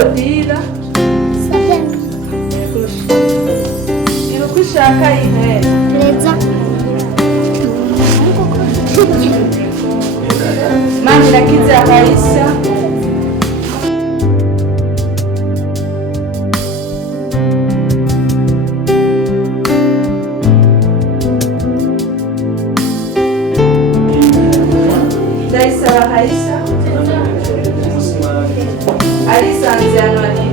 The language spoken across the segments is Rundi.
Odira irukushaka ihe Leza Manirakiza Raisa Daisa Raisa Alisa Anzianwani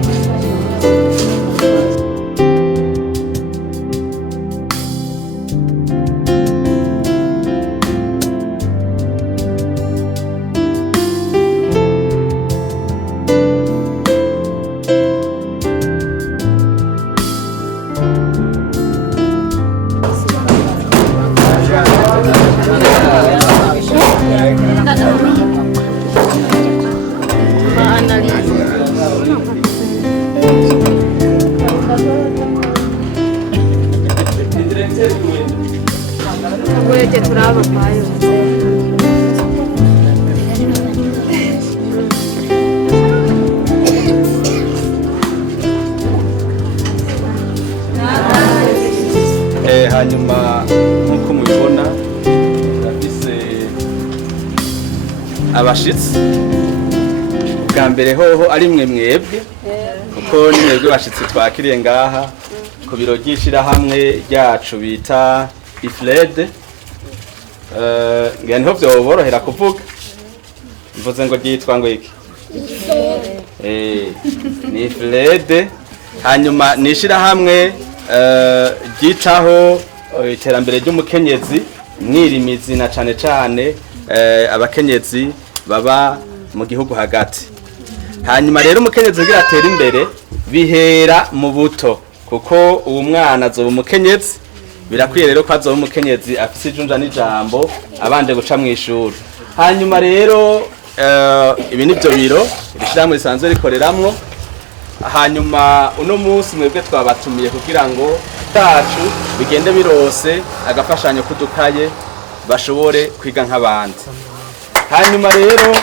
hanyuma nkuko mubibona ndafise abashitsi bwa mbere hoho ari mwebwe kuko ni mwebwe bashitsi twakiriye ngaha ku biro by'ishirahamwe ryacu bita IFRD niho vyoborohera kuvuga mvuze ngo ryitwa ngo iki ni IFRD hanyuma nishirahamwe ryitaho iterambere ry'umukenyezi mwirimizi na cane cane abakenyezi baba mu gihugu hagati. Hanyuma rero umukenyezi kugira atera imbere bihera mu buto kuko uwo mwana azoba umukenyezi birakwiye rero ko azoba umukenyezi afise ijunja n'ijambo abanje guca mu ishuri. Hanyuma rero ibi nivyo biro ibishiramwe bisanzwe rikoreramwo. Hanyuma uno munsi mwebwe twabatumiye kugira ngo tacu bigende birose agafashanyo kudukaye bashobore kwiga nk'abandi. Hanyuma rero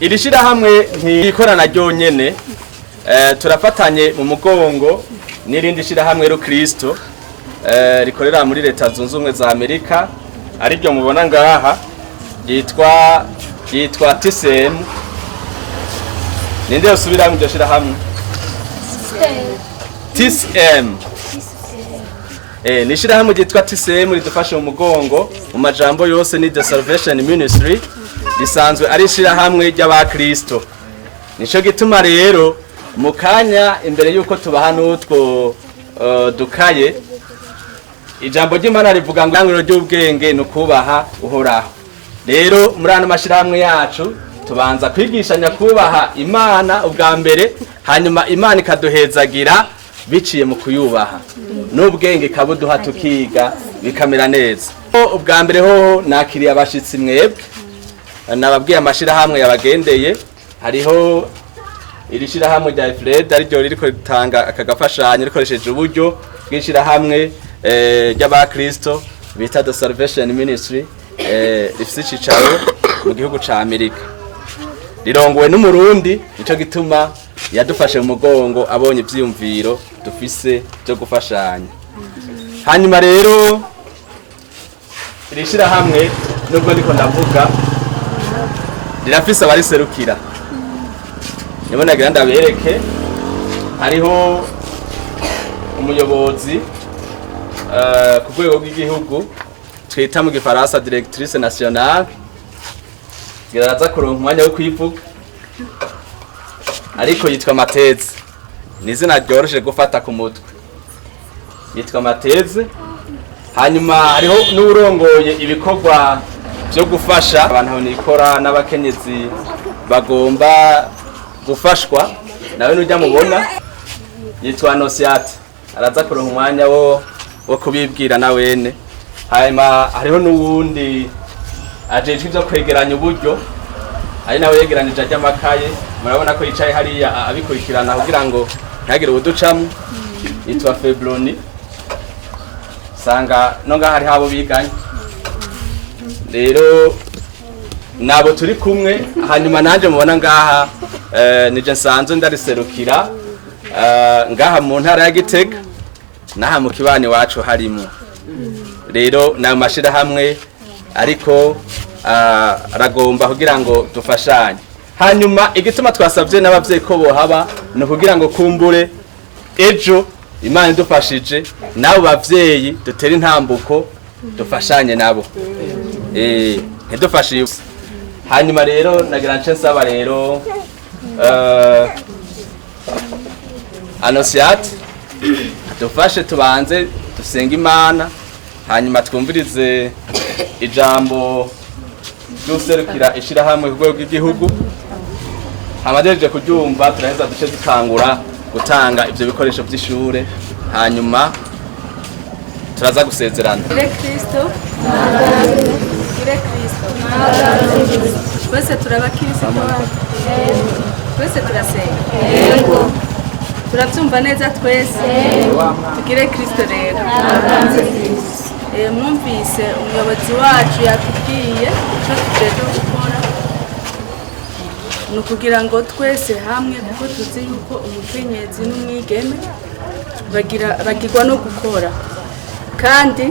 irishira hamwe ntikorana ryonyene turafatanye mu mugongo n'irindi shira hamwe ro Kristo rikorera muri leta zunze ubumwe za Amerika ari byo mubona ngaha yitwa T.S.M. Ninde yosubira mu shira hamwe T.S.M. Ni shira hamwe ryitwa T.S.M. ridufasha mu mugongo mu majambo yose ni The Salvation Ministry risanzwe ari shira hamwe ry'abakristo. Nico gituma rero mu kanya imbere yuko tubaha n'utwo dukaye ijambo ry'Imana rivuga ngo ngiro ry'ubwenge no kubaha uhoraho. Rero muri ano mashirahamwe yacu tubanza kwigishanya kubaha Imana ubwa mbere hanyuma Imana ikaduhezagira biciye mu kuyubaha n'ubwenge kabuduha tukiga bikamera neza. Ubwa mbere ho nakiriye abashitsi mwebwe nababwiye amashirahamwe yabagendeye hariho irishira hamwe rya IFRD ari ryo ririko ritanga akagafashanyo rikoresheje uburyo bwishira hamwe ry'abakristo bita The Salvation Ministry rifise icicaro mu gihugu ca Amerika rirongowe n'umurundi nico gituma yadufashe mu mugongo abonye ivyiyumviro dufise byo gufashanya. Hanyuma rero irishira hamwe nubwo ndiko ndavuga rirafise abariserukira nibona nagira ndabereke hariho umuyobozi ku rwego rw'igihugu twita mu gifaransa directrice nationale giraza kuronka umwanya wo kwivuga ariko yitwa Mateze nizina ryoroshe gufata ku mutwe yitwa Mateze. Hanyuma hariho n'urongoye ibikorwa byo gufasha abantu nikora n'abakenyezi bagomba gufashwa nawe nujya mubona yitwa Nosiate araza kuronka umwanya wo kubibwira nawene. Hanyuma hariho n'uwundi ajeje ivyo kwegeranya uburyo ari nawe yegeranije ry'amakaye murabona ko yicaye hariya abikurikirana kugira ngo ntagire ubuducamo yitwa Febroni sanga no ngaha hari habo biganye rero nabo turi kumwe. Hanyuma nanje mubona ngaha nije nsanzwe ndariserukira ngaha mu ntara ya Gitega naha mu kibani wacu harimo rero na mashirahamwe ariko aragomba kugira ngo dufashanye. Hanyuma igituma twasavye n'abavyeyi ko bohaba no kugira ngo kumbure ejo Imana idufashije nabo bavyeyi dutera intambuko dufashanye nabo ntidufashe. Hanyuma rero nagira nce nsaba rero Anosiate dufashe tubanze dusenga Imana hanyuma twumvirize ijambo ry'userukira ishirahamwe ku rwego rw'igihugu. Hamadeje kuryumva turaheza duce dutangura gutanga ivyo bikoresho by'ishure hanyuma turaza gusezerana. Ire Kristo twese turabakirisi twese turasenga turabyumva neza twese tugire Kristo rero. Mwumvise umuyobozi wacu yatubwiye icyo tujeje gukora ni ukugira ngo twese hamwe kuko tuzi yuko umukenyezi n'umwigeme bagirwa no gukora kandi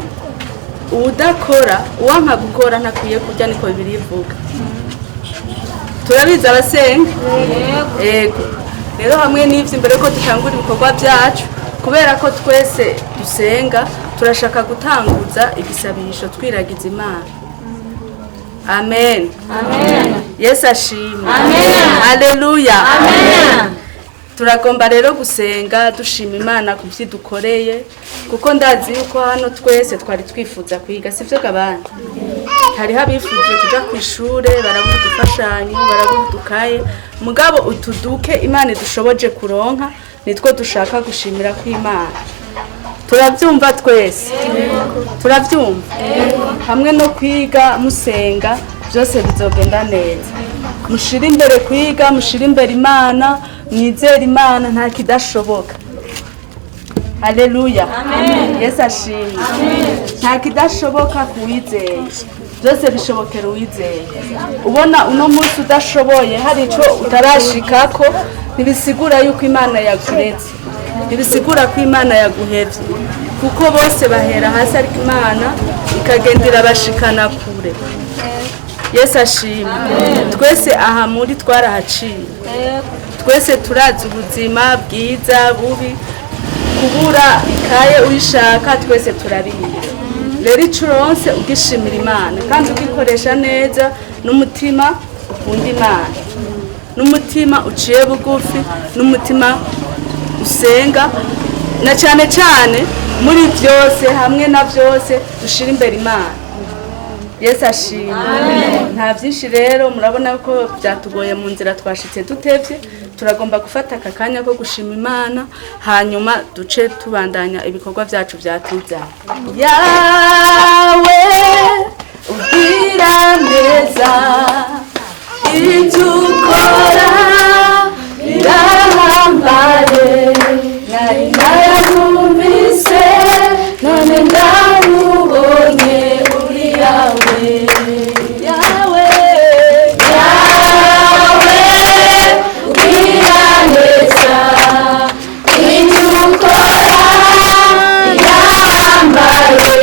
udakora uwanka gukora ntakwiye kurya niko birivuga. Turabizi abasenga yego rero hamwe n'ivyo imbere ko dutangura ibikorwa byacu kubera ko twese dusenga turashaka gutanguza igisabisho twiragiza Imana. Amen. Amen. Yesu ashimwe. Amen. Haleluya. Amen. Turagomba rero gusenga dushima Imana ku byo dukoreye kuko ndazi yuko hano twese twari twifuza kwiga sivyo gabana. Hari habifuje kuja ku ishure barabura udufashanyo barabura udukaye mugabo utuduke Imana dushoboje kuronka nitwo dushaka gushimira ku Imana. Turabyumva twese turabyumva hamwe no kwiga musenga byose bizogenda neza. Mushira imbere kwiga mushira imbere Imana mwizera Imana nta kidashoboka. Haleluya. Amen. Yesu ashimwe. Amen. Nta kidashoboka kuwizeye byose bishobokera uwizeye. Ubona uno munsi udashoboye hari ico utarashikako ntibisigura yuko Imana yakuretse ntibisigura ko Imana yaguhevye kuko bose bahera hasi ariko Imana ikagendera bashikana kure. Yesu ashimwe. Twese aha muri twarahaciye twese turazi ubuzima bwiza bubi kubura ikaye uyishaka twese turabizi. Rero icuronse ugishimira Imana kandi ukikoresha neza n'umutima ukunda Imana n'umutima uciye bugufi n'umutima usenga na cyane cyane muri vyose hamwe na vyose dushira imbere Imana. Yesu ashimwe. Nta byinshi rero murabona ko byatugoye mu nzira twashitse dutevye turagomba gufata akakanya ko gushima Imana hanyuma duce tubandanya ibikorwa byacu byatuza. Yawe ubwira neza itukora birahambaye nari narakumvise none ndamubonye uri yawe. Yawe ubwira neza itukora birahambaye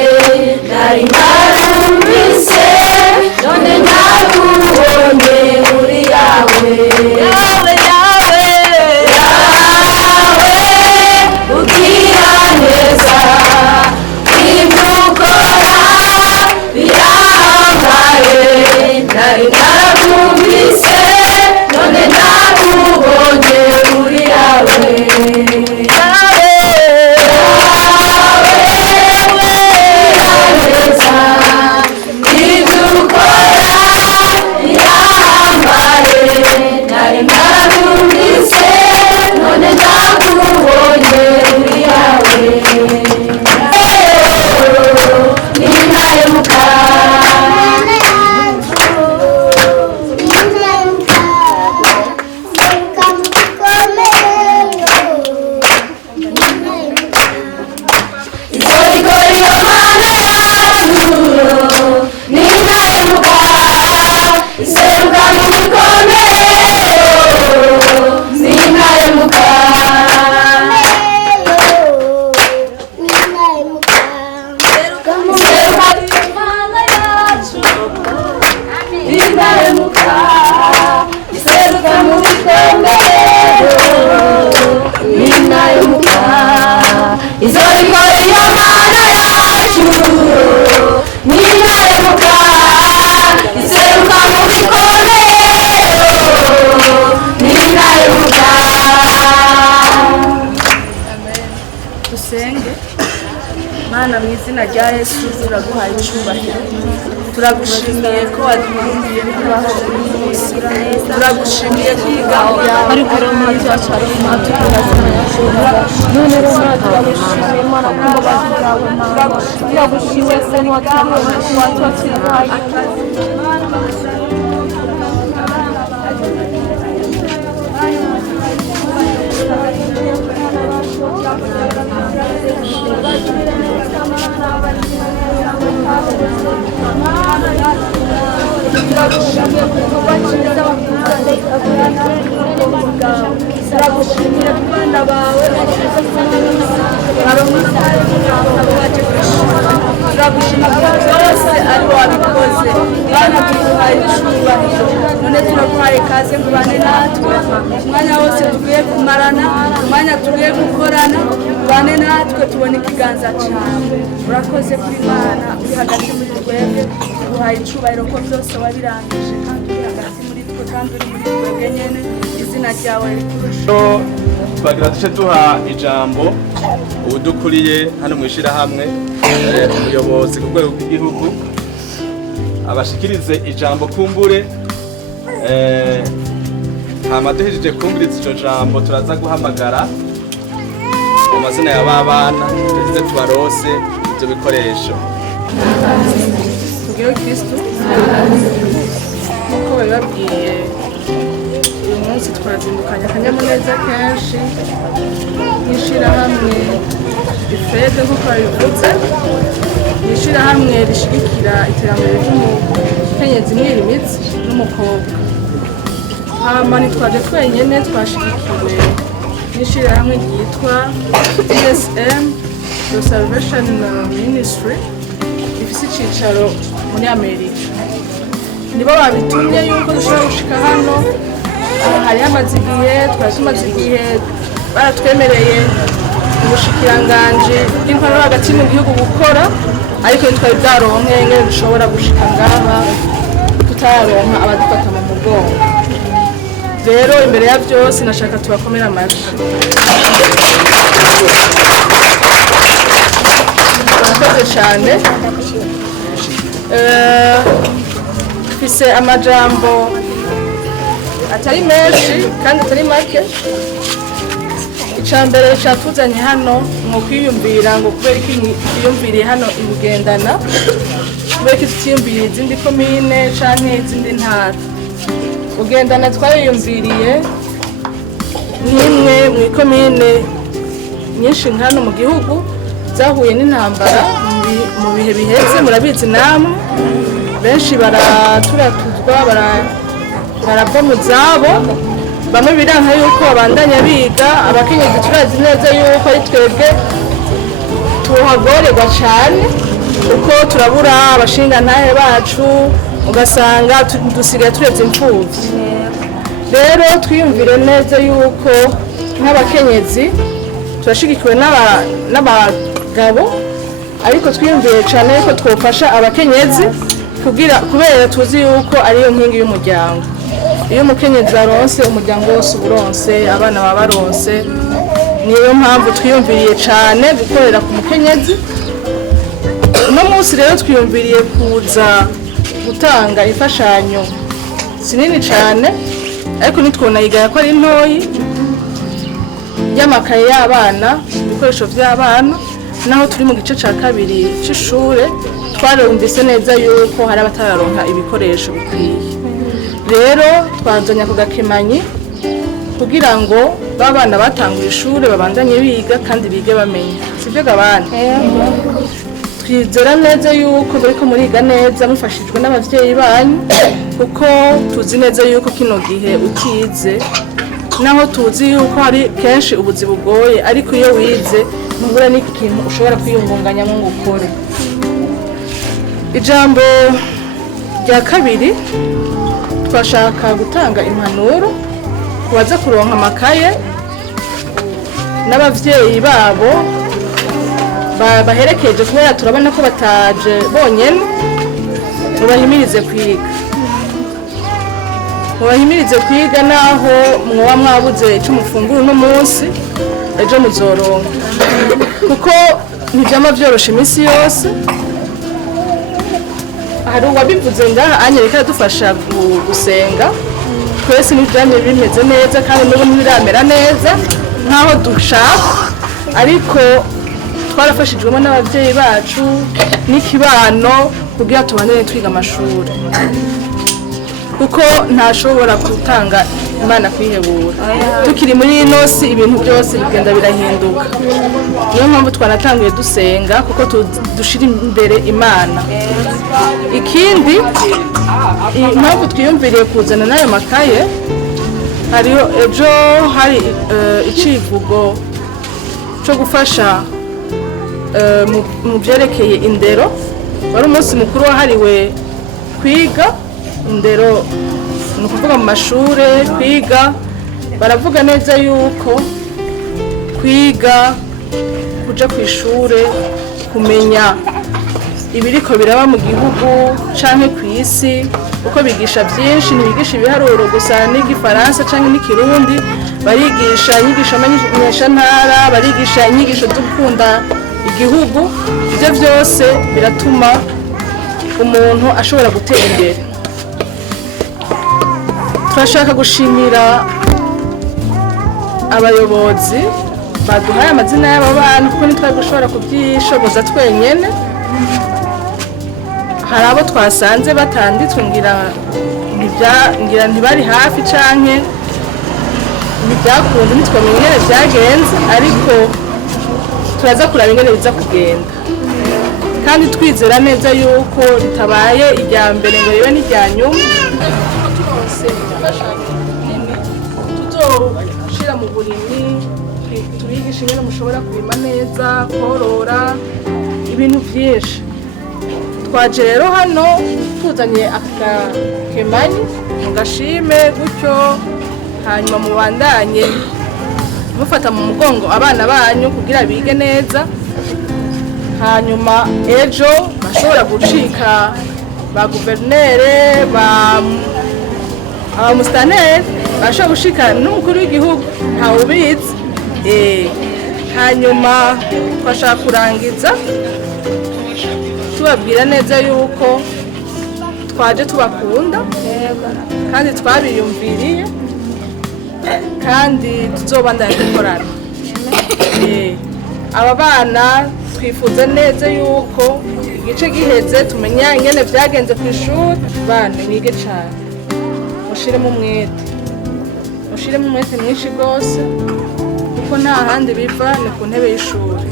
nari narakumvise none ndamubonye uri yawe. Mana mu izina rya Yesu turaguhaye icubahiro turagushimiye ko waduhungiye kubaho uyu munsi turagushimiye kwiga ariko rero umuhati wacu ari umuhati none rero turagushimiye Mana n'imbabazi zawe turagushimiye se ntiwatwakiriye turagushimira abana bawe turagushimira byose ari wabikoze bana tuguhaye icubahiro none turaguhaye kaze ngo bane natwe umwanya wose tugiye kumarana umwanya tugiye gukorana bane natwe tubone ikiganza cyawe urakoze kuri Mana uri hagati muri twebwe tuguhaye icubahiro ko byose wabirangije kandi uri hagati muri twe kandi uri muri twebwe nyene izina ryawe rikurusha twagira duce duha ijambo ubudukuriye hano mwishira hamwe umuyobozi ku rwego rw'igihugu abashikirize ijambo kumbure hama duhejeje kumviriza ico jambo turaza guhamagara amazina y'abana tugize tubarose ibyo bikoresho tugiye Kristo uko bababwiye uyu munsi twazindukanye akanyamuneza kenshi n'ishirahamwe IFRD nk'uko babivuze n'ishirahamwe rishigikira iterambere ry'umukenyezi mwirimitsi n'umukobwa hama ntitwaje twenyene twashigikiwe n'ishirahamwe ryitwa T.S.M Turasavye Ministry ifise icicaro muri Amerika nibo babitumye yuko dushobora gushika hano hari amaze igihe twasumaze igihe baratwemereye ubushikiranganje bw'intwaro hagati mu gihugu gukora ariko twari byaronke ngene dushobora gushika ngaha tutaronka abadufata mu mugongo rero imbere ya byose nashaka tubakomera amashyi murakoze cyane dufise amajambo atari menshi kandi atari make icambere cyatuzanye hano mu kwiyumvira ngo kubera iki twiyumviriye hano ibugendana kubera iki tutiyumviriye izindi komine canke izindi ntara ugendana twayiyumviriye n'imwe mu ikomine nyinshi hano mu gihugu zahuye n'intambara mu bihe biheze murabizi namwe benshi baraturatuzwa barava mu zabo bamwe biranka yuko babandanya biga abakenyezi turazi neza yuko ari twebwe tuhagorerwa cyane kuko turabura abashingantahe bacu ugasanga dusigaye tureze imfuvyi rero twiyumvire neza yuko nk'abakenyezi turashigikiwe n'abagabo ariko twiyumvire cyane yuko twofasha abakenyezi kubera tuzi yuko ariyo nkingi y'umuryango iyo umukenyezi aronse umuryango wose uburonse abana baba baronse niyo mpamvu twiyumviriye cyane gukorera ku mukenyezi uno munsi rero twiyumviriye kuza gutanga imfashanyo sinini cyane ariko nitwonayigaya ko ari ntoyi y'amakaye y'abana ibikoresho by'abana naho turi mu gice cya kabiri c'ishure twarumvise neza yuko hari abatararonka ibikoresho bikwiye rero twanzanya ku gakemanyi kugira ngo babana batanguye ishure babandanye biga kandi bige bamenya sivyo gabana twizera neza yuko bariko muriga neza mufashijwe n'abavyeyi banyu kuko tuzi neza yuko kino gihe utize naho tuzi yuko hari kenshi ubuzi bugoye ariko iyo wize ntubura n'ikintu ushobora kwiyungunganyamo ngo ukore ijambo rya kabiri twashaka gutanga impanuro kubaza kuronka amakaye n'abavyeyi babo baherekeje kubera turabona ko bataje bonyene mubahimirize kwiga naho mwoba mwabuze ico mufungura uno munsi ejo muzoronka kuko ntibyama byoroshe iminsi yose. Hari uwabivuze ngaha anyereka dufasha gusenga, twese n'ibyamye bimeze neza kandi n'ubu ntibiramera neza nk'aho dushaka, ariko twarafashijwemo n'ababyeyi bacu n'ikibano kugira tubandanye twiga amashuri, kuko ntashobora gutanga Imana kwihebura. Tukiri muri ino si ibintu byose bigenda birahinduka, niyo mpamvu twanatanguye dusenga kuko dushira imbere Imana. Ikindi impamvu twiyumviriye kuzana n'ayo makaye, hariho ejo hari icivugo cyo gufasha mu byerekeye indero, wari umunsi mukuru wahariwe kwiga indero, ni ukuvuga mu mashuri kwiga. Baravuga neza yuko kwiga, kuja ku ishuri, kumenya ibiriko biraba mu gihugu canke ku isi, kuko bigisha byinshi, ntibigisha ibiharuro gusa n'igifaransa canke n'ikirundi, barigisha inyigisho ntara, barigisha inyigisho zo gukunda igihugu. Ibyo byose biratuma umuntu ashobora gutera imbere. Turashaka gushimira abayobozi baduhaye amazina y'aba bana, kuko ntitwari gushobora kubyishoboza twenyene. Hari abo twasanze batanditswe ngira ntibari hafi canke ntibyakunze, ntitwamenye ingene byagenze, ariko turaza kuraba ingene biza kugenda, kandi twizera neza yuko ritabaye irya mbere ngo ribe n'irya nyuma. Tuzoshira mu burimyi, tubigisha ingene mushobora kurima neza, korora, ibintu byinshi. Twaje rero hano tuzanye akakemanyi mugashime gutyo, hanyuma mubandanye mufata mu mugongo abana banyu kugira bige neza, hanyuma ejo bashobora gucika ba guverinere, abamustaneri, bashobora gushika n'umukuru w'igihugu, ntawubizi. Hanyuma twashaka kurangiza tubabwira neza yuko twaje tubakunda kandi twabiyumviriye, kandi tuzobandanya dukorana. Aba bana twifuza neza yuko igice giheze tumenya ingene byagenze ku ishuri. Bana mwige cyane, mushiremo umwete mwinshi rwose, kuko nta handi biva, ni ku ntebe y'ishuri.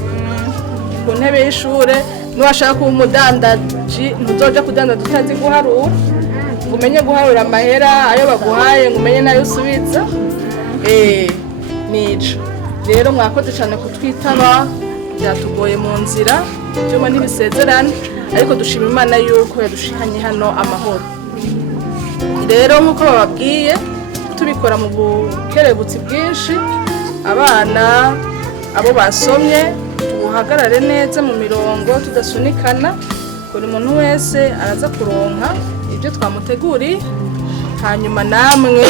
Ku ntebe y'ishuri nuwashaka kuba umudandaji, ntuzoja kudandaza utazi guharura, ngo umenye guharura amahera ayo baguhaye, ngo umenye nayo usubiza. Nico rero mwakoze cyane kutwitaba, byatugoye mu nzira, byuma ntibisezerane, ariko dushima Imana yuko yadushikanye hano amahoro. Rero nk'uko bababwiye, tubikora mu bukerebutsi bwinshi. Abana abo basomye tubuhagarare neza mu mirongo, tudasunikana, buri muntu wese araza kuronka ibyo twamuteguriye. Hanyuma namwe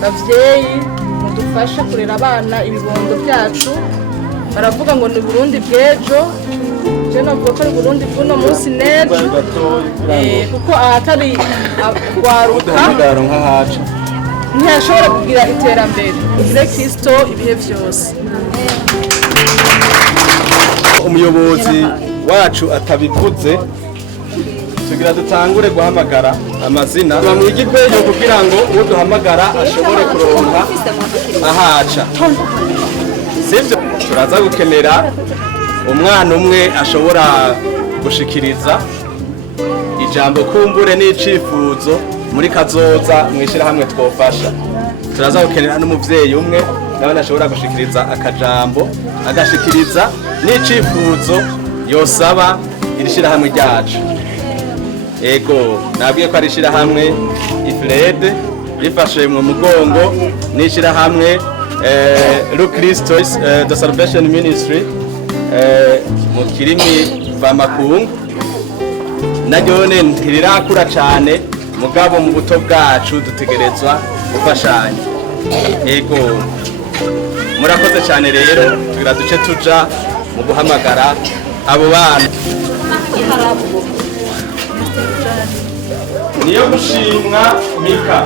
bavyeyi mudufasha kurera abana ibibondo byacu. Baravuga ngo ni Burundi bw'ejo, je navuga ko ari Burundi bw'uno munsi n'ejo, kuko ahatari gwaruka ntiyashobora kugira iterambere. Ugire Kristo ibihe byose. Umuyobozi wacu atabivuze, tugira dutangure guhamagara amazina bamwigikwejo kugira ngo uwo duhamagara ashobore kuronka ahaca. Sivyo turaza gukenera umwana umwe ashobora gushikiriza ijambo kumbure n'icifuzo muri kazoza mwishira hamwe twofasha. Turaza gukenera n'umuvyeyi umwe nawe ashobora gushikiriza akajambo, agashikiriza n'icifuzo yosaba irishira hamwe ryacu. Ego nabwiye ko arishira hamwe IFRD rifashe mu mugongo n'ishira hamwe Kristo the Salvation Ministry mu kirimi vamakungu. Naryone ntirirakura cyane, mugabo mu buto bwacu dutegerezwa gufashanya. Ego murakoze cyane rero, tugira duce tuja mu guhamagara abo bana niyo gushimwa Mika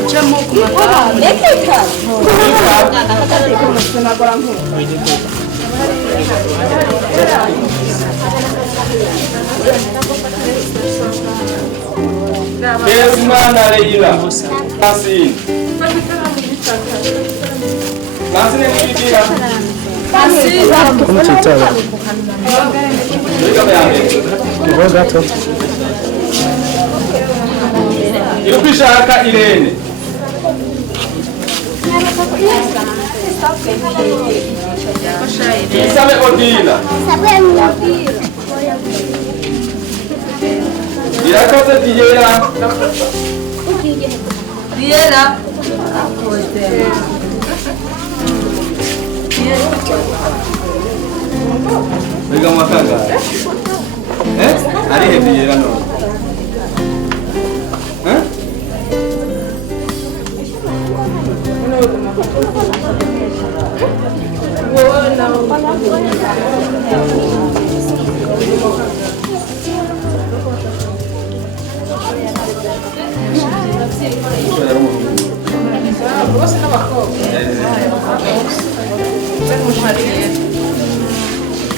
ucamo ku matara Kesmana Leila Kasin Kasin Nikira Irupishaka Irene Isabe Odila Irakoze Diera Wiga mwakanga Ari he Diera no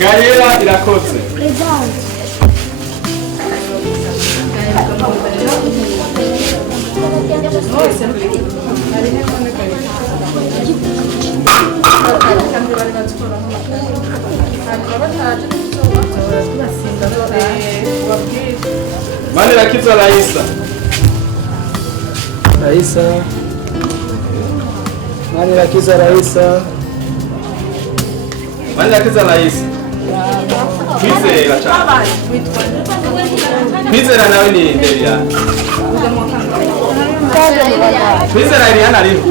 Gaela Irakoze Manirakiza Raisa Manirakiza Raisa Kwizera cyane Kwizera nawe ni Delia Kwizera Eliana ariho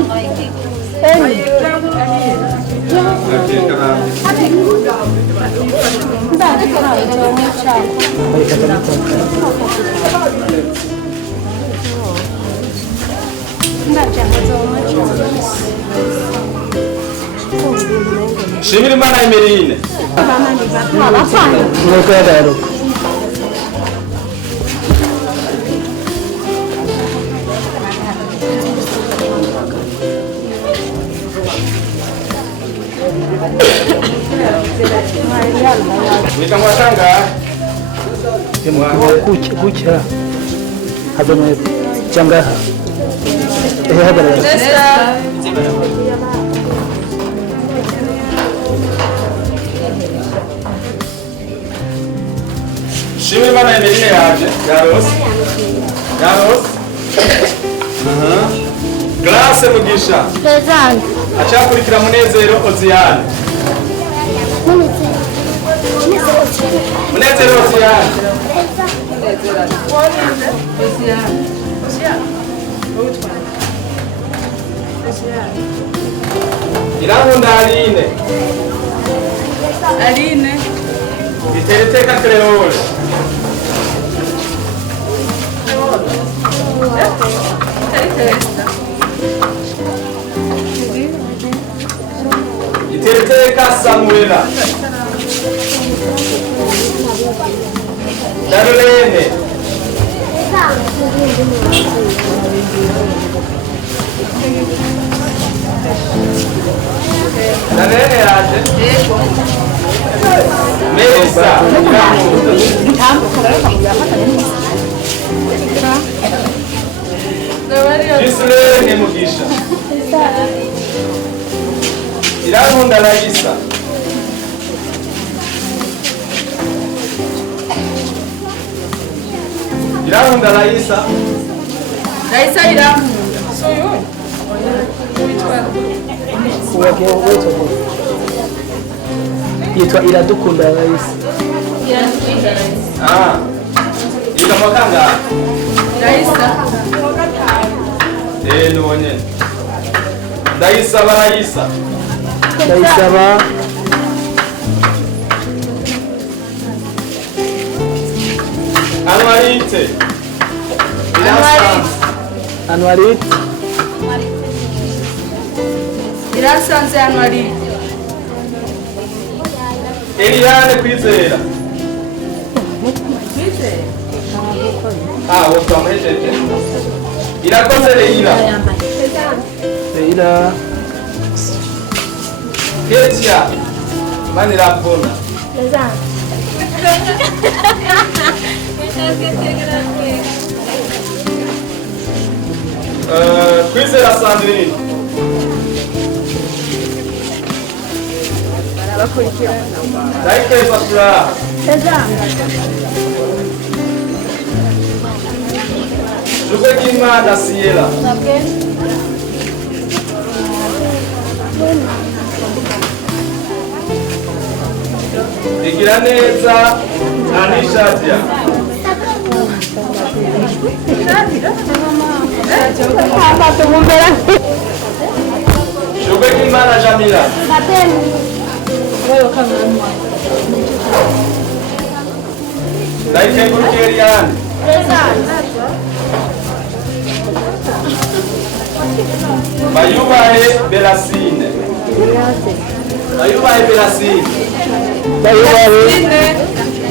Shimira Imana Emeline Nikamwatanga kucha hapa mwe changaha hapa Shimira Imana Emeline yaje Yaros Grace Mugisha Present. acakurikira Munezero Oziane Munezero Oziane Irahunda Aline Itereteka Creole Itereteka Samuela Darlene Darlene yaje Melissa Gislene Mugisha Irahunda Raisa Irahunda Raisa Irahunda soyo yitwa Iradukunda Raisa Ika mwakanga Raisa none Ndayisaba Raisa Ndayisaba Anwarite Anwarite Irasanze Anwarite Eliane kwizera. Ah, wo twamuhejeje. Irakoze Leila. Leila. Ketia. Mani rapona. Kwizera Sandrine. Daikeza Furaha. Jugwekimana Sierra. Igira neza Anishadia. Jugwekimana Jamila. Daike Gurkerian. Bayubahe Belasine. Bayubahe Belasine. Bayubahe.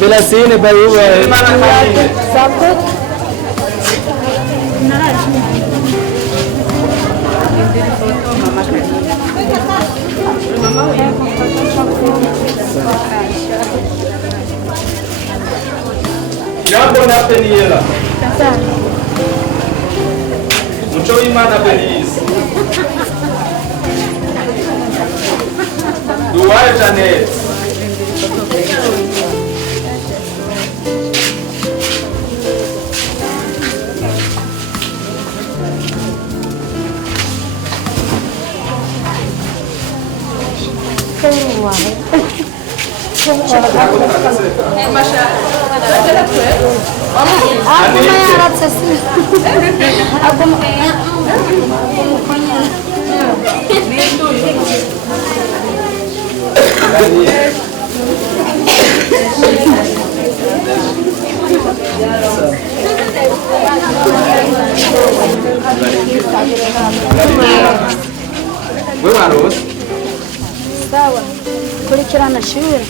Belasine bayubahe. Mana Kamine. Jambo na Peniela. Mucho w'Imana Belize. Duwaye Janet. We waros? Sawa. Kurikirana shule.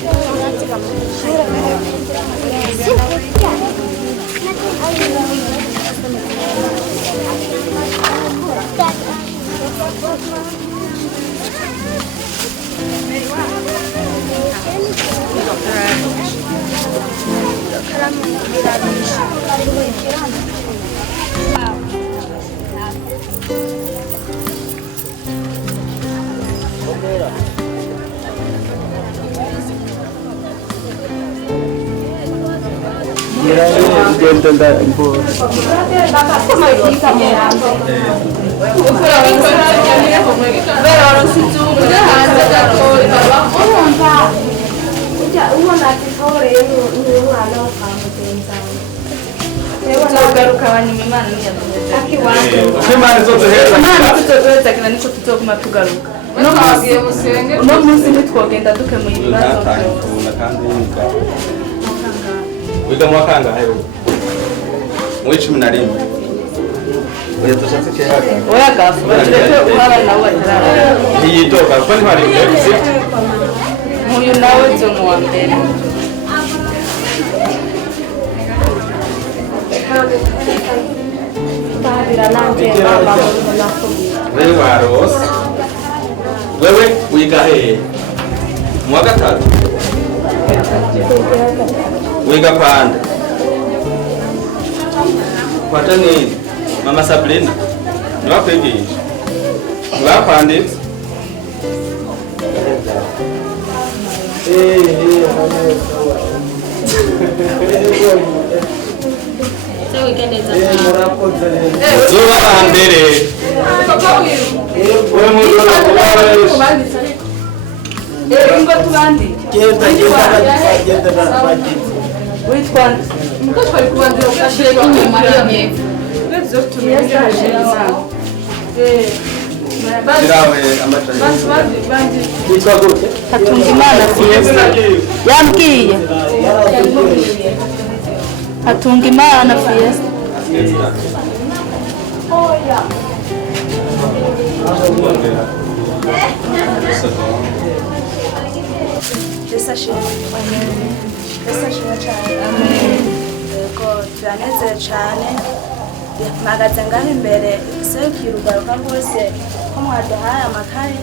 Ugenda ndambura. Imana izoduheza. Niko tuzoguma tugaruka. Uno munsi ntitwogenda dukemuye ibibazo byose. Wiga mu wakangahe wewe? Mu 11. Oya tushatse kera. Oya gafu, batureke uhaba nawe atarara. Yitoka kuko ntwari mbere. Uyu nawe zo mu wa mbere. Wewe waros. Wewe wiga he? Mu wa gatatu. Wiga kwanda. Kwata nini? Mama Sabrina. Niwakwigisha. Niwakwanditse. Zuba bandere. Wewe muntu Ngo tubandi. Genda bagize. Witwa Muko twari kubandira ukashire inyuma yamye. Bezo tumezaje sana. Birawe amacani. Witwa gute? Hatungimana Fiesta. Yambwiye. Hatungimana Fiesta. Oya. ashimwe. Yesu ashimwe cyane. Yego turanezere cyane. Mpagaze ngaho imbere serukira ugaruka rwose ko mwaduhaye amakaye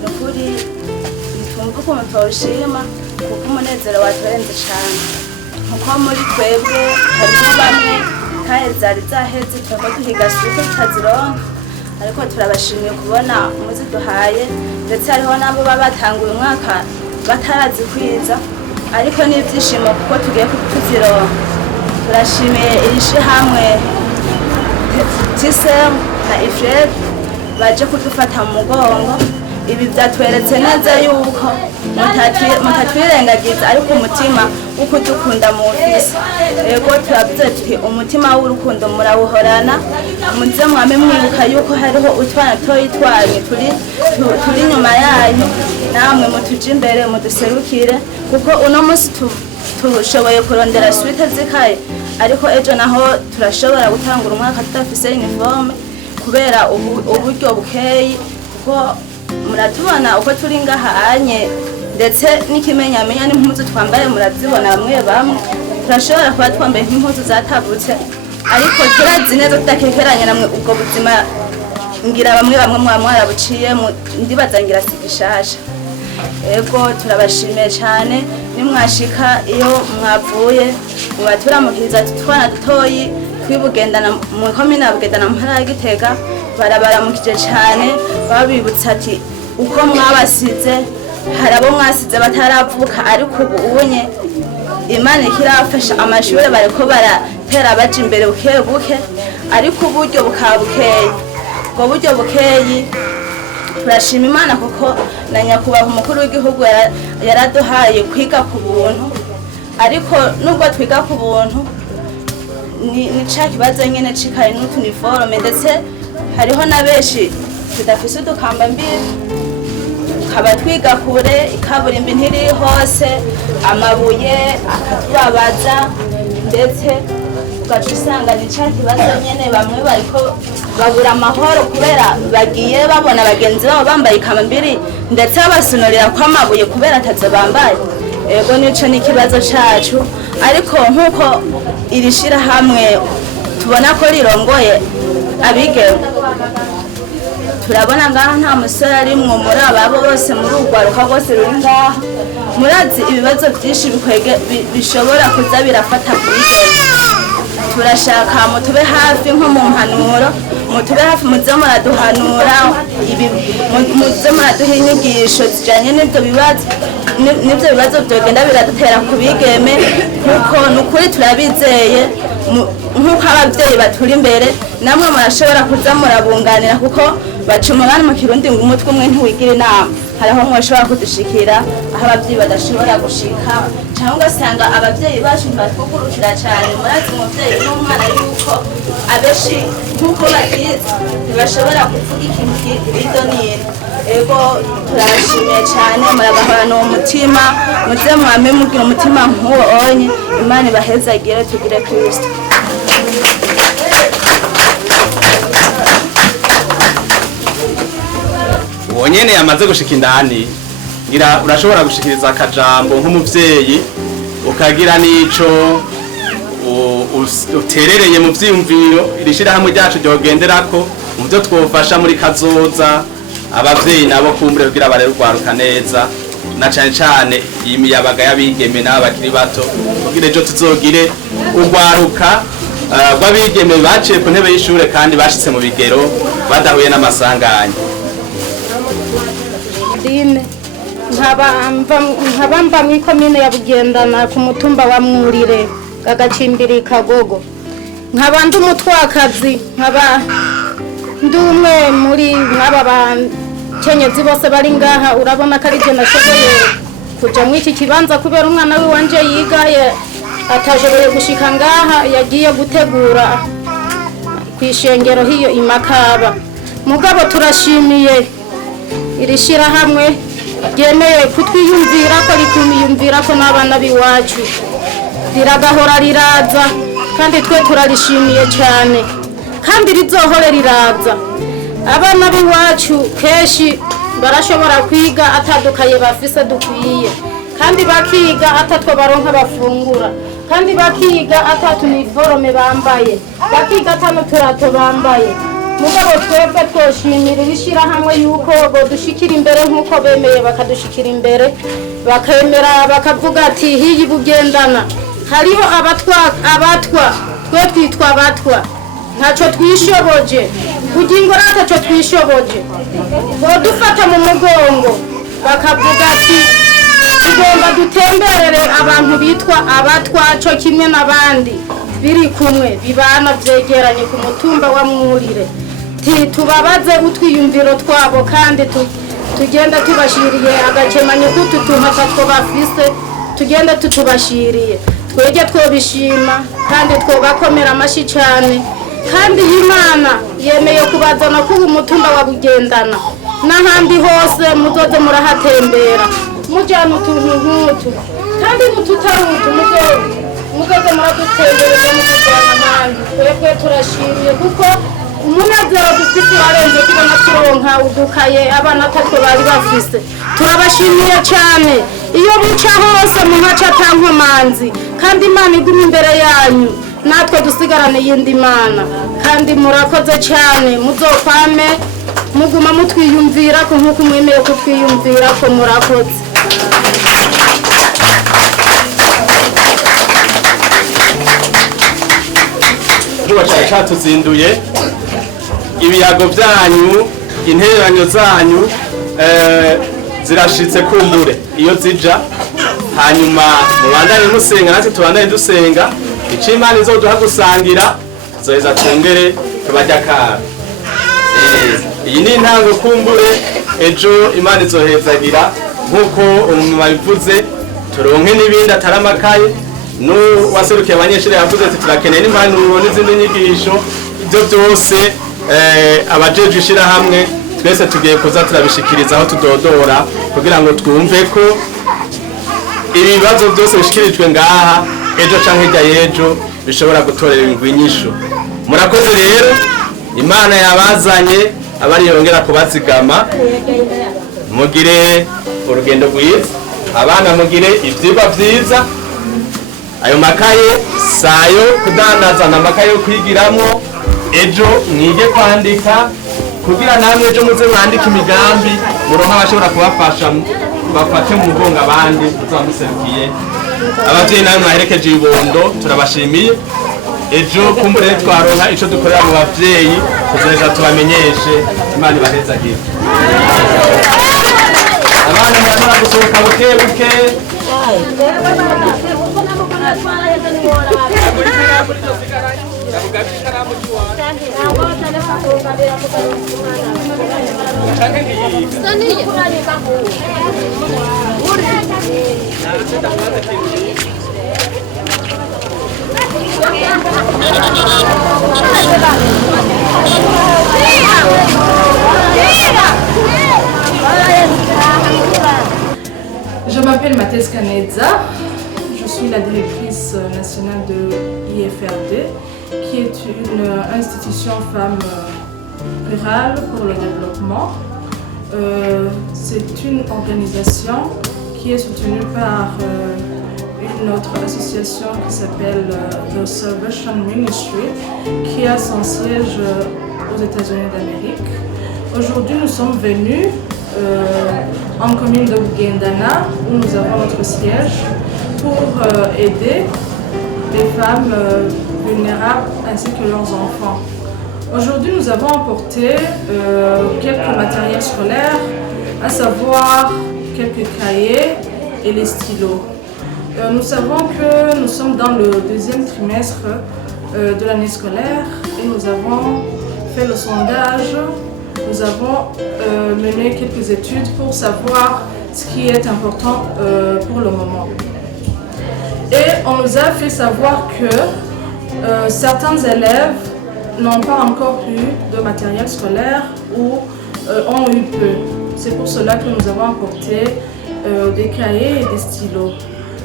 ni ukuri bitumva ukuntu twawushima kuko umunezero waturenze cyane. Nkuko muri twebwe harimo bamwe kaye zari zaheze tukaba duhiga suko tutazironka, ariko turabashimiye kubona muziduhaye, ndetse hariho nabo baba batanguye umwaka batarazikwiza, ariko n'ibyishimo kuko tugiye tuzironka. Turashimiye irishi hamwe T.S.M na IFRD baje kudufata mu mugongo. Ibi byatweretse neza yuko mutatwirengagiza, ariko umutima uko dukunda mu Ufise. Yego turavuze tuti umutima w'urukundo murawuhorana, muze mwame mwibuka yuko hariho utwana toyi twanyu turi nyuma yanyu, namwe mutuje imbere muduserukire, kuko uno munsi tushoboye kurondera suite zikaye, ariko ejo naho turashobora gutangura umwaka tudafise uniforme kubera uburyo bukeyi, kuko muratubona uko turi ngaha anye, ndetse n'ikimenyamenya n'impuzu twambaye murazibona bamwe bamwe, turashobora kuba twambaye nk'impuzu zatabutse, ariko turazi neza tudakekeranye namwe ubwo buzima ngira bamwe muba mwarabuciyemo, ndibaza ngira si gishasha. Ego turabashimiye cyane, nimwashika iyo mwavuye mubaturamukiza twana dutoyi kwibugendana mu komine ya Bugendana mu ntara ya Gitega, barabaramukije cyane babibutsa ati uko mwabasize hari abo mwasize bataravuka, ariko ubu ubunye Imana ikirafasha amashuri bariko baratera baje imbere buke buke, ariko uburyo bukabukeye. Ubwo buryo bukeyi turashima Imana kuko na nyakubahwa umukuru w'igihugu yaraduhaye kwiga ku buntu, ariko nubwo twiga ku buntu ni ca kibazo nyene cikaye n'utuniforme, ndetse hariho na benshi tudafise udukambambiri, tukaba twiga kure, ikaburimbi ntiri hose, amabuye akatubabaza, ndetse ugaca usanga ni ca kibazo nyene bamwe bariko babura amahoro kubera bagiye babona bagenzi babo bambaye ikambambiri, ndetse babasunurira ko amabuye kubera atazo bambaye. Ego nico ni ikibazo cacu, ariko nkuko iri shirahamwe tubona ko rirongoye abigeme, turabona ngaha nta musore arimwo muri ababo bose, muri urwaruka rwose ruri ngaha, murazi ibibazo byinshi bishobora kuza birafata kubigeme. Turashaka mutube hafi nko mu mpanuro, mutube hafi muze muraduhanura, muze muraduha inyigisho zijanye n'ibyo bibazo byogenda biradutera ku bigeme, kuko nukuri turabizeye nk'uko ababyeyi baturi imbere, namwe murashobora kuza murabunganira, kuko baca umubano mu Kirundi ngo umutwe umwe ntiwigira inama. Hariho mwashobora kudushikira aho ababyeyi badashobora gushika, cyangwa ugasanga ababyeyi bacu batwugurukira cyane. Murazi umubyeyi n'umwana yuko abenshi nk'uko bagize ntibashobora kuvuga ikintu hirya n'ino. Ego turabashimiye cyane, murabahorana uwo mutima, muze mwame mugira umutima nk'uwo onye. Imana ibahezagire, tugire Kristo. Nyene yamaze gushika indani, ngira urashobora gushikiriza akajambo nk'umuvyeyi, ukagira nico uterereye mu vyiyumviro irishira hamwe ryacu ryogenderako mu byo twofasha muri kazoza abavyeyi nabo kumbure kugira barere urwaruka neza, na cane cane iyi miyabaga y'abigeme n'abakiri bato, kugira ejo tuzogire urwaruka rw'abigeme baciye ku ntebe y'ishure kandi bashitse mu bigero badahuye n'amasanganya. nkaba mw'ikomine ya Bugendana ku mutumba wa Mwurire gagacimbiri Kagogo, nkaba ndi umutwakazi, nkaba ndi umwe muri mwaba bakenyezi bose bari ngaha. Urabona ko ari je nashoboye kuja mw'iki kibanza kubera umwana we wanje yigaye atashoboye gushika ngaha, yagiye gutegura kwishengero hiyo imakaba. Mugabo turashimiye iri shirahamwe ryemeye kutwiyumvira ko rikumiyumvira ko n'abana biwacu riragahora riraza, kandi twe turarishimiye cyane, kandi rizohore riraza. Abana biwacu keshi barashobora kwiga atadukaye bafise dukwiye, kandi bakiga atatwo baronka bafungura, kandi bakiga atatu uniforme bambaye, bakiga atanu turato bambaye. Mugabo twebwe twoshimira ibishirahamwe yuko bodushikira imbere nk'uko bemeye bakadushikira imbere, bakemera bakavuga ati hiyi bugendana hariho abatwa twe twitwa abatwa ntaco twishoboje kugingo rataco twishoboje, bodufata mu mugongo bakavuga ati tugomba dutemberere abantu bitwa abatwa co kimwe n'abandi biri kumwe bibana vyegeranye ku mutumba wa Mwurire, tubabaze utwiyumviro twabo kandi tugenda tubashiriye agakemanyo kutu tuhata two bafise tugenda tutubashiriye, twege twobishima kandi twobakomera amashi cyane. Kandi Imana yemeye kubazana ku mutumba wa Bugendana n'ahandi hose muzoze murahatembera mujyana utuntu nk'utu, kandi mututarutu muzoze muradutembereza mukujyana ahandi. Twebwe turashimiye kuko umunezero dufite urarenze kubona turonka udukaye abana tatwe bari bafise. Turabashimiye cyane iyo buca hose muhaca tankomanzi, kandi Imana iguma imbere yanyu natwe dusigarane yindi Mana, kandi murakoze cyane muzokwame muguma mutwiyumvira ko nkuko mwemeye kutwiyumvira ko murakoze. Cyari cyatuzinduye ibiyago byanyu, interanyo zanyu zirashitse kumbure iyo zija, hanyuma mubandanye musenga natwe tubandanye dusenga, icyo Imana izoduha gusangira zoheza twongere tubajya kara. Iyi ni intango kumbure, ejo Imana izohezagira nk'uko babivuze, turonke n'ibindi atari amakaye. N'uwaserukiye abanyeshure yavuze ati turakeneye n'impanuro n'izindi nyigisho, ibyo byose abajeje ishirahamwe twese tugiye kuza turabishikiriza aho tudodora kugira ngo twumve ko ibibazo byose bishikirijwe ngaha ejo canke hirya y'ejo bishobora gutorera inyishu. Murakoze rero, Imana yabazanye abari yongera kubazigama, mugire urugendo rwiza, abana mugire ivyigwa vyiza. Ayo makaye sayo kudandaza na makaye yo kwigiramwo, ejo mwige kwandika kugira namwe ejo muze mwandika imigambi muronka abashobora kubafasha bafate mu mugongo abandi muzamuserukiye. Abavyeyi nawe mwaherekeje ibibondo turabashimiye, ejo kumbure twaronka ico dukorera mu bavyeyi tuzoheza tubamenyeshe. Imana ibahezagire. Abana murashobora gusohoka buke buke. Je m'appelle T.S.M, je suis la directrice nationale de IFRD, qui est une institution femme rurale pour le développement. C'est une organisation qui est soutenue par une autre association qui s'appelle Turasavye Ministry, qui a son siège aux États-Unis d'Amérique. Aujourd'hui, nous sommes venus en commune de Bugendana, où nous avons notre siège, pour aider les femmes vulnérables ainsi que leurs enfants. Aujourd'hui, nous avons apporté quelques matériels scolaires, à savoir quelques cahiers et les stylos. Nous savons que nous sommes dans le deuxième trimestre de l'année scolaire et nous avons fait le sondage. Nous avons mené quelques études pour savoir ce qui est important pour le moment. Et on nous a fait savoir que certains élèves n'ont pas encore eu de matériel scolaire ou ont eu peu. C'est pour cela que nous avons apporté des cahiers et des stylos.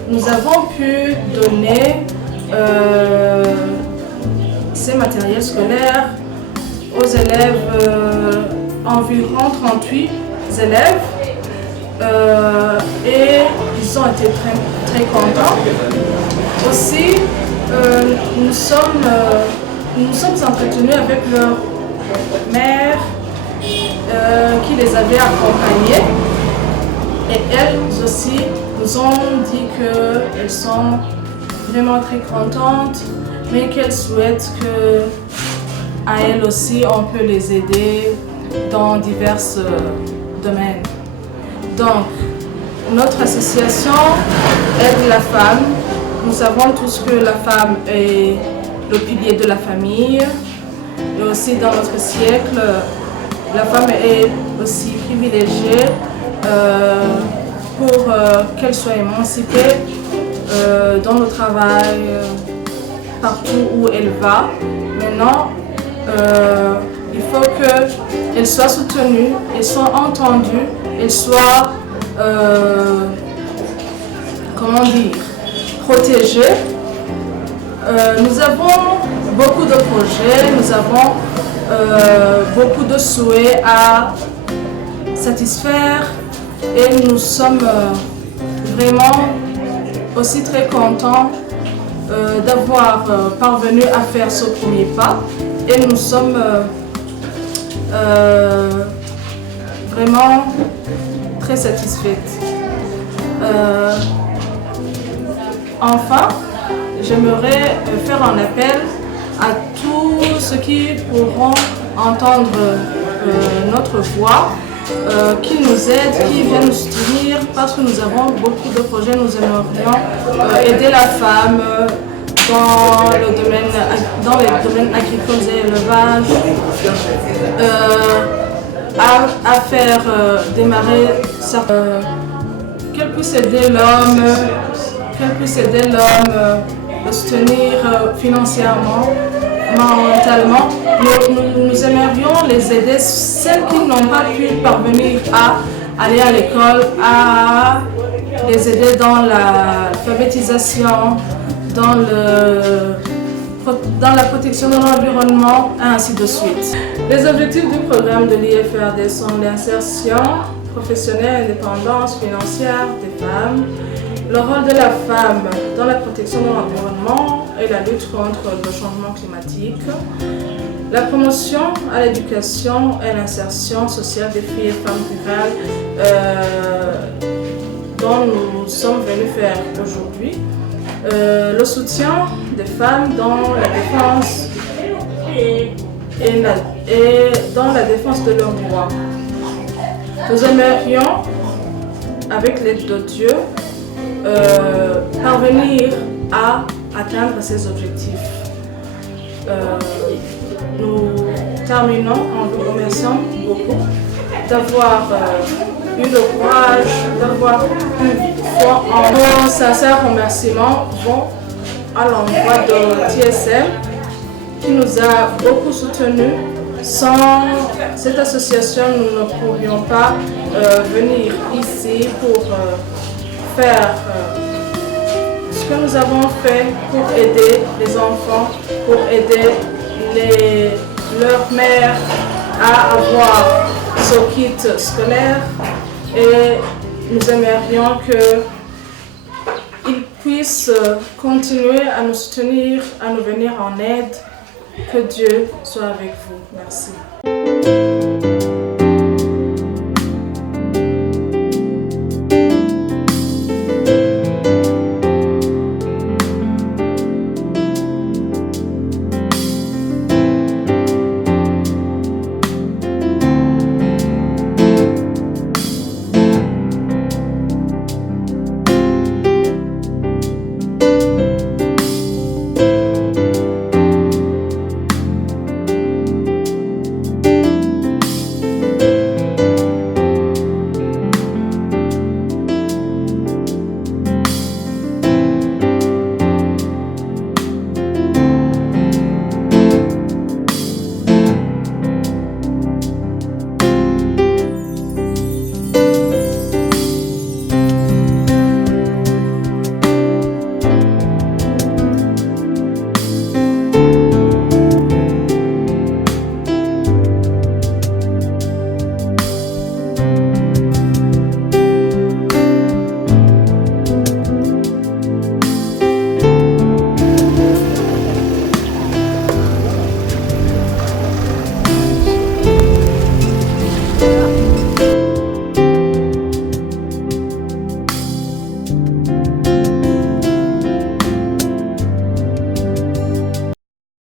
Nous avons pu donner ces matériels scolaires aux élèves, environ 38 élèves, et ils ont été très contents. Aussi, nous sommes entretenus avec leur mère qui les avait accompagnés. Et elles aussi nous ont dit qu'elles sont vraiment très contentes, mais qu'elles souhaitent qu'à elles aussi on peut les aider dans divers domaines. Donc, notre association aide la femme. Nous savons tous que la femme est le pilier de la famille. Et aussi dans notre siècle, la femme est aussi privilégiée pour qu'elle soit émancipée dans le travail, partout où elle va. Maintenant, il faut qu'elle soit soutenue, elle soit entendue, elle soit, comment dire, protégée. Nous avons beaucoup de projets, nous avons beaucoup de souhaits à satisfaire et nous sommes vraiment aussi très contents d'avoir parvenu à faire ce premier pas et nous sommes vraiment très satisfaites. Enfin, j'aimerais faire un appel à tous ceux qui pourront entendre notre voix, qui nous aident, qui viennent nous soutenir, parce que nous avons beaucoup de projets. Nous aimerions aider la femme dans les domaines agricoles et élevage, à faire démarrer qu'elle puisse aider l'homme, le soutenir financièrement, mentalement. Nous aimerions les aider, celles qui n'ont pas pu parvenir à aller à l'école, à les aider dans l'alphabétisation, dans la protection de l'environnement, et ainsi de suite. Les objectifs du programme de l'IFRD sont l'insertion professionnelle, l'indépendance financière des femmes, le rôle de la femme dans la protection de l'environnement et la lutte contre le changement climatique, la promotion à l'éducation et l'insertion sociale des filles et femmes rurales dont nous sommes venus faire aujourd'hui, le soutien des femmes dans la défense et dans la défense de leurs droits. Nous aimerions, avec l'aide de Dieu, parvenir à atteindre ces objectifs. Nous terminons en vous remerciant beaucoup d'avoir eu le courage, d'avoir eu foi en nos sincères remerciements vont à l'endroit de T.S.M qui nous a beaucoup soutenus. Sans cette association, nous ne pourrions pas venir ici pour faire ce que nous avons fait pour aider les enfants, pour aider leurs mères à avoir ce kit scolaire, et nous aimerions qu'ils puissent continuer à nous soutenir, à nous venir en aide. Que Dieu soit avec vous. Merci.